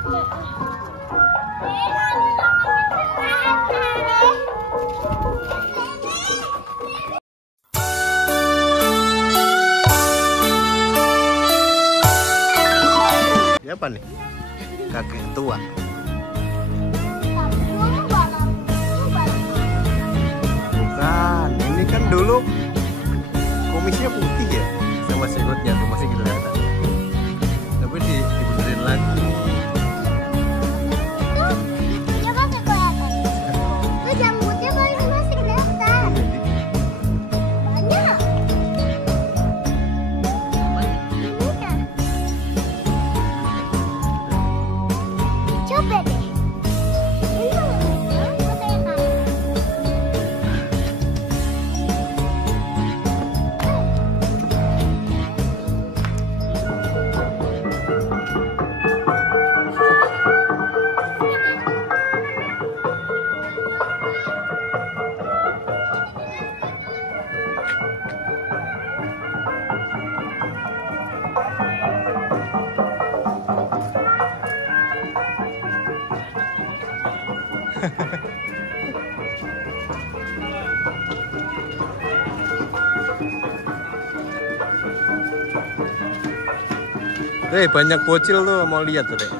Siapa nih? Kakek tua. Bukan, ini kan dulu kumisnya putih ya, sama sikutnya tuh masih kelihatan. Tapi dibenerin lagi. Giginya masih kelihatan. Tuh jambutnya masih kelihatan. Banyak. Ini kan. Coba deh. Banyak bocil tuh mau lihat tuh deh.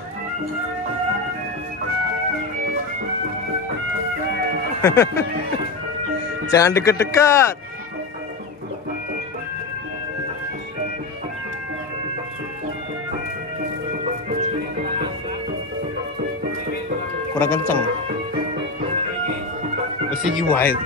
Jangan deket-dekat. Kurang kenceng. Masih gimana?